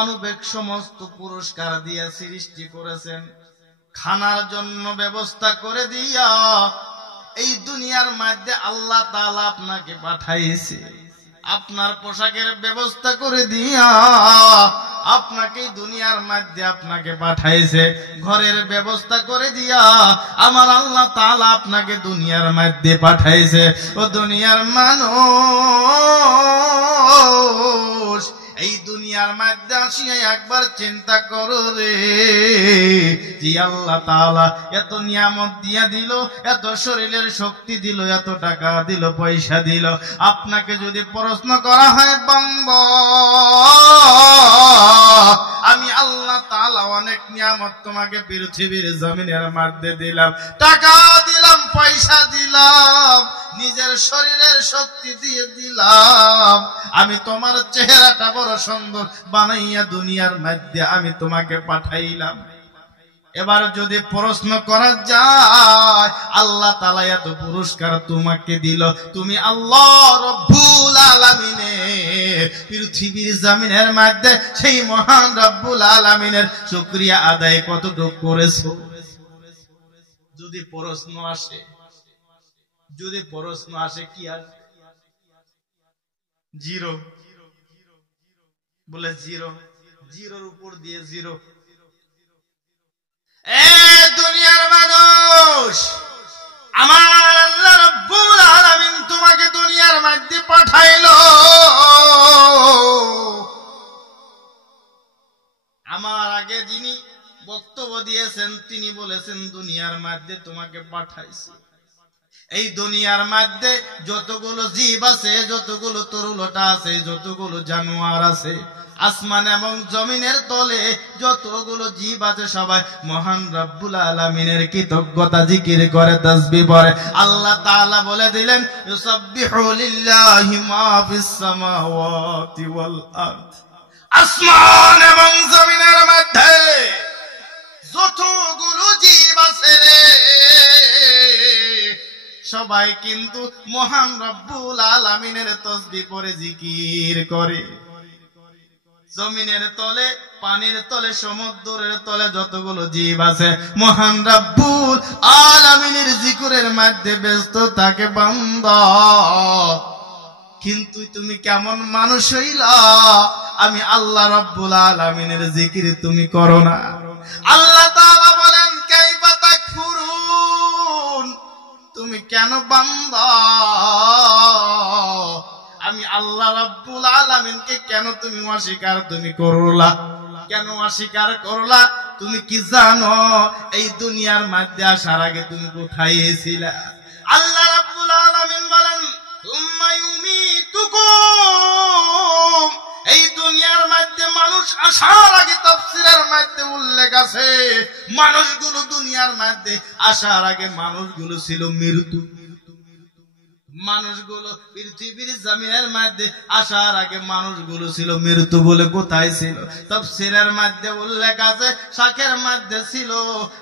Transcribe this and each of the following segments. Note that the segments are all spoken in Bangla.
মানবিক সমস্ত পুরস্কার দিয়া সৃষ্টি করেছেন, খানার জন্য ব্যবস্থা করে দিয়া এই দুনিয়ার মধ্যে আল্লাহ তাআলা আপনাকে পাঠাইছে, আপনার পোশাকের ব্যবস্থা করে দিয়া আপনাকে দুনিয়ার মধ্যে আপনাকে পাঠাইছে, ঘরের ব্যবস্থা করে দিয়া আমার আল্লাহ তাআলা আপনাকে দুনিয়ার মধ্যে পাঠাইছে। ও দুনিয়ার মানুষ, এই দুনিয়ার মধ্যে আসিয়া একবার চিন্তা করো রে, যে আল্লাহ তাআলা এত নিয়ামত দিয়া দিল, এত শরীরের শক্তি দিল, এত টাকা দিল, পয়সা দিল, আপনাকে যদি প্রশ্ন করা হয় বান্দা, আমি আল্লাহ তাআলা অনেক নিয়ামত তোমাকে পৃথিবীর জমিনের মধ্যে দিলাম, টাকা দিলাম, পয়সা দিলাম, নিজের শরীরের শক্তি দিয়ে দিলাম, আমি তোমার চেহারাটা বড় সুন্দর বানাইয়া দুনিয়ার মধ্যে আমি তোমাকে পাঠাইলাম। এবার যদি প্রশ্ন করা যায়, আল্লাহ তাআলা এত পুরস্কার তোমাকে দিল, তুমি আল্লাহ রব্বুল আলামিনের পৃথিবীর জমিনের মধ্যে সেই মহান রব্বুল আলামিনের শুকরিয়া আদায় কতটুকু করেছো? যদি প্রশ্ন আসে, যদি প্রশ্ন আসে, কি আসে? জিরো। বলে জিরো, জিরোর উপর দিয়ে জিরো। এ দুনিয়ার মানুষ, আমার আল্লাহ রব্বুল আলামিন তোমাকে দুনিয়ার মধ্যে পাঠাইলো, আমার আগে যিনি বক্তব্য দিয়েছেন তিনি বলেছেন দুনিয়ার মধ্যে তোমাকে পাঠাইছে। এই দুনিয়ার মধ্যে যতগুলো জীব আছে, যতগুলো তরুলতা আছে, যতগুলো জানোয়ার আছে, আসমান এবং জমিনের তলে যতগুলো জীব আছে, সবাই মহান রব্বুল আলামিনের কৃতজ্ঞতা জিকির করে, তাসবিহ পড়ে। আল্লাহ তাআলা বলে দিলেন, ইউসাব্বিহু লিল্লাহি মা ফিস সামাওয়াতি ওয়াল আরদ, আসমান এবং জমিনের মধ্যে যতগুলো জীব আছে রে, সবাই কিন্তু মহান রব্বুল আলামিনের তাসবিহ পড়ে, জিকির করে। জমিনের তলে, পানির তলে, সমুদ্রের তলে যতগুলো জীব আছে, মহান রব্বুল আলামিনের জিকিরের মধ্যে ব্যস্ত থাকে বান্দা। কিন্তু তুমি কেমন মানুষ হইলা, আমি আল্লাহ রব্বুল আলামিনের জিকির তুমি করো না। আল্লাহ তাআলা বলেন, কাইফা তাকফুরুন, তুমি কেন বান্দা আমি আল্লাহ রাব্বুল আলামিনকে কেন তুমি অস্বীকার তুমি করলা? কেন অস্বীকার করলা? তুমি কি জানো এই দুনিয়ার মধ্যে আসার আগে তুমি কোথায় ছিলা? আল্লাহ রাব্বুল আলামিন বলেন, সুম্মা ইউমীতুকুম, এই দুনিয়ার মধ্যে মানুষ আসার আগে তাফসীরের মধ্যে উল্লেখ আছে, মানুষগুলো দুনিয়ার মধ্যে আসার আগে মানুষগুলো ছিল মৃত্যু। মানুষগুলো পৃথিবীর জমিনের মধ্যে আসার আগে মানুষগুলো ছিল মৃত্যু। বলে কোথায় ছিল? তাফসীরের মধ্যে উল্লেখ আছে, শাকের মধ্যে ছিল,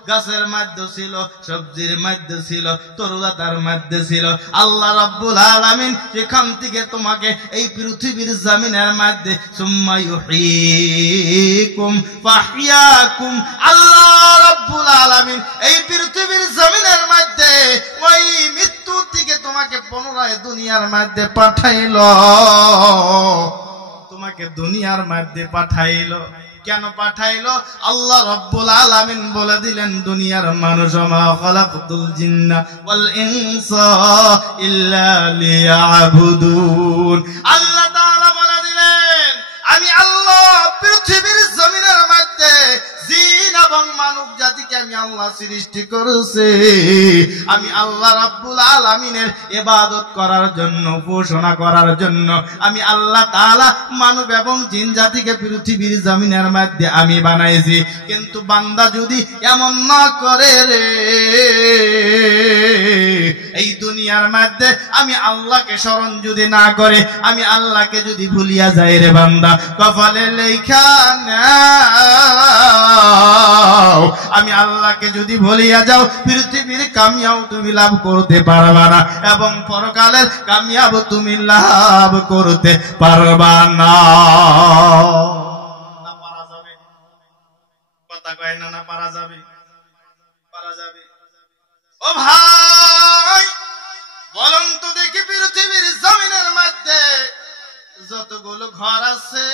গাছের মধ্যে ছিল, সবজির মধ্যে ছিল, তরুলতার মধ্যে ছিল। আল্লাহ রাব্বুল আলামিন সেখান থেকে তোমাকে এই পৃথিবীর জমিনের মধ্যে সুম্মা ইউহয়িকুম ফাহইয়াকুম, আল্লাহ রাব্বুল আলামিন এই পৃথিবীর জমিনের মধ্যে ওই মৃত্যু থেকে তোমাকে পুনরায় দুনিয়ার মধ্যে পাঠাইলো, তোমাকে দুনিয়ার মধ্যে পাঠাইলো। কেন পাঠাইলো? আল্লাহ রাব্বুল আলামিন বলে দিলেন, দুনিয়ার মানুষ, মা খালাকতুল জিন্না ওয়াল ইনসা ইল্লা লিয়াবুদুন। আল্লাহ তাআলা বলে দিলেন, আমি আল্লাহ পৃথিবীর জমিনের মধ্যে জিন এবং মানব জাতিকে আমি আল্লাহ সৃষ্টি করেছি, আমি আল্লাহ রাব্বুল আলামিনের ইবাদত করার জন্য, উপাসনা করার জন্য আমি আল্লাহ তাআলা মানব এবং জিন জাতিকে পৃথিবীর জমিনের মধ্যে আমি বানাইছি। কিন্তু বান্দা যদি এমন না করে রে, এই দুনিয়ার মধ্যে আমি আল্লাহকে স্মরণ যদি না করে, আমি আল্লাহকে যদি ভুলিয়া যাই রে বান্দা, কপালে লেখা আমি আল্লাহকে যদি ভুলিয়া যাও, পৃথিবীর কামিয়াব তুমি লাভ করতে পারবা না এবং পরকালের কামিয়াব তুমি লাভ করতে পারবা না। যাবে? পারা যাবে? ও ভাই বলুন তো দেখি, পৃথিবীর জমিনের মধ্যে যতগুলো ঘর আছে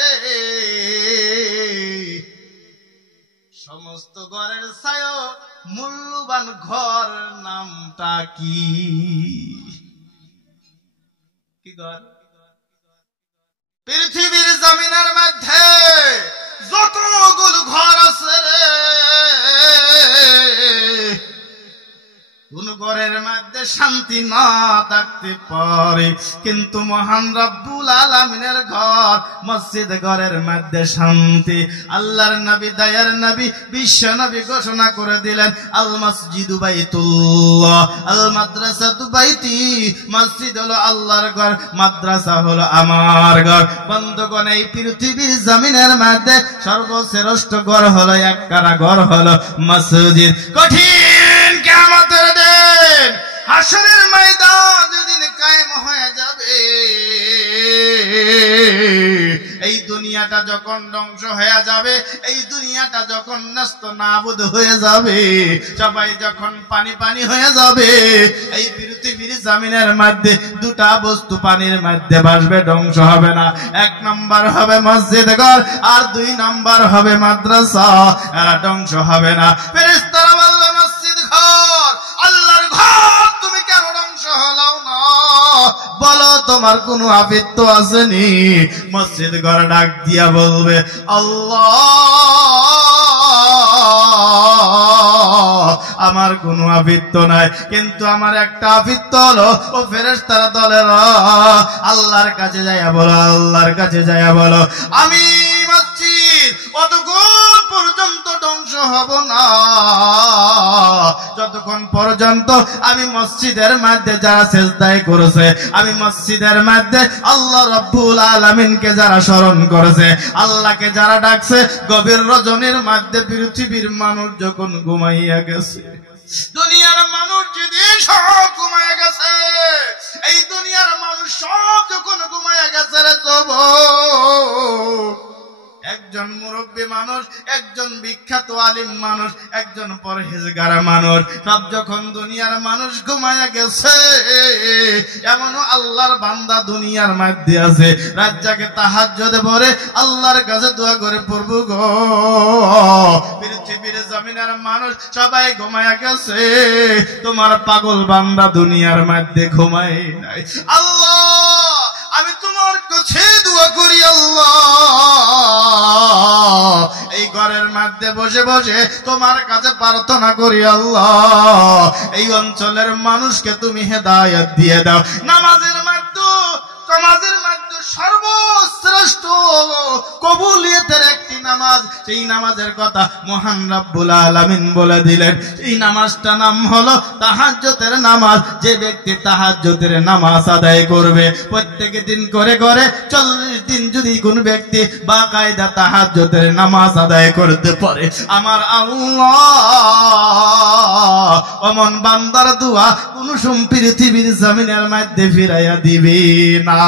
সমস্ত ঘরের ছায় মূল্যবান ঘর নামটা কি? কি ঘর? পৃথিবীর জমিনের মধ্যে যতগুলো ঘর আছে রে, কোন ঘরের মধ্যে শান্তি না থাকতে পারে, কিন্তু মহান রব্বুল আলামিনের ঘর মসজিদ ঘরের মধ্যে শান্তি। আল্লাহর নবী দয়ার নবী বিশ্ব নবী ঘোষণা করে দিলেন, আল মসজিদু বাইতুল্লাহ আল মাদ্রাসাতু বাইতি। মসজিদ হলো আল্লাহর ঘর, মাদ্রাসা হলো আমার ঘর। বন্ধুগণ, এই পৃথিবীর জমিনের মধ্যে সর্বশ্রেষ্ঠ ঘর হলো একখানা ঘর হলো মসজিদ। কঠিন কিয়ামতের দিন, হাশরের ময়দান যেদিন কায়েম হয়ে যাবে, এই দুনিয়াটা যখন ধ্বংস হয়ে যাবে, এই দুনিয়াটা যখন নষ্ট নাবুদ হয়ে যাবে, সবাই যখন পানি পানি হয়ে যাবে, এই পৃথিবীর জমিনের মধ্যে দুটা বস্তু পানির মধ্যে ভাসবে, ধ্বংস হবে না। এক নাম্বার হবে মসজিদ ঘর, আর দুই নাম্বার হবে মাদ্রাসা, এরা ধ্বংস হবে না। ফেরেশতারা বলল, মসজিদ ঘর আল্লাহর ঘর তুমি কেন ধ্বংস হলো না? বলো তোমার কোন আবিত্ব আসেনি? মসজিদ ঘর ডাক দিয়া বলবে, আল্লাহ আমার কোন আবিত্ব নাই, কিন্তু আমার একটা আবিত্ব হলো, ও ফেরেশতারা দলের আল্লাহর কাছে যাইয়া বলো, আল্লাহর কাছে যাইয়া বলো, আমি মসজিদ অতক্ষণ পর্যন্ত ধ্বংস হব না যতক্ষণ পর্যন্ত আমি মসজিদের মধ্যে যারা সেজদায় করেছে, আমি মসজিদের মধ্যে আল্লাহ রাব্বুল আলামিনকে যারা স্মরণ করেছে, আল্লাহকে যারা ডাকছে, গভীর রজনীর মধ্যে পৃথিবীর মানুষ যখন ঘুমাইয়া গেছে, দুনিয়ার মানুষ যেদিন সব ঘুমাইয়া গেছে, এই দুনিয়ার মানুষ সব যখন ঘুমাইয়া গেছে রে যুবক, একজন মুরব্বী মানুষ, একজন বিখ্যাত আলিম মানুষ, একজন পরহেজগার মানুষ, সব যখন দুনিয়ার মানুষ ঘুমায়া গেছে, এমনও আল্লাহর বান্দা দুনিয়ার মধ্যে আছে, রাত জাগে তাহাজ্জুদে পড়ে আল্লাহর কাছে দোয়া করে, প্রভু গো পৃথিবীর জমিনের মানুষ সবাই ঘুমায়া গেছে, তোমার পাগল বান্দা দুনিয়ার মধ্যে ঘুমায় নাই। আল্লাহ আমি তোমার কাছে দোয়া করি, আল্লাহ এই ঘরের মধ্যে বসে বসে তোমার কাছে প্রার্থনা করি, আল্লাহ এই অঞ্চলের মানুষকে তুমি হেদায়েত দিয়ে দাও। নামাজের মধ্যে সর্বশ্রেষ্ঠ কবুলিয়তের একটি নামাজ, সেই নামাজের কথা মহান রব্বুল আলামিন বলে দিলেন। এই নামাজটা নাম হলো তাহাজ্জুদের নামাজ। যে ব্যক্তি তাহাজ্জুদের নামাজ আদায় করবে প্রত্যেক দিন করে করে 40 দিন, যদি কোন ব্যক্তি বাকায়দা তাহাজ্জুদের নামাজ আদায় করতে পারে, আমার আল্লাহ অমন বান্দার দোয়া কোন পৃথিবীর জমিনের মধ্যে ফিরাইয়া দিবে না।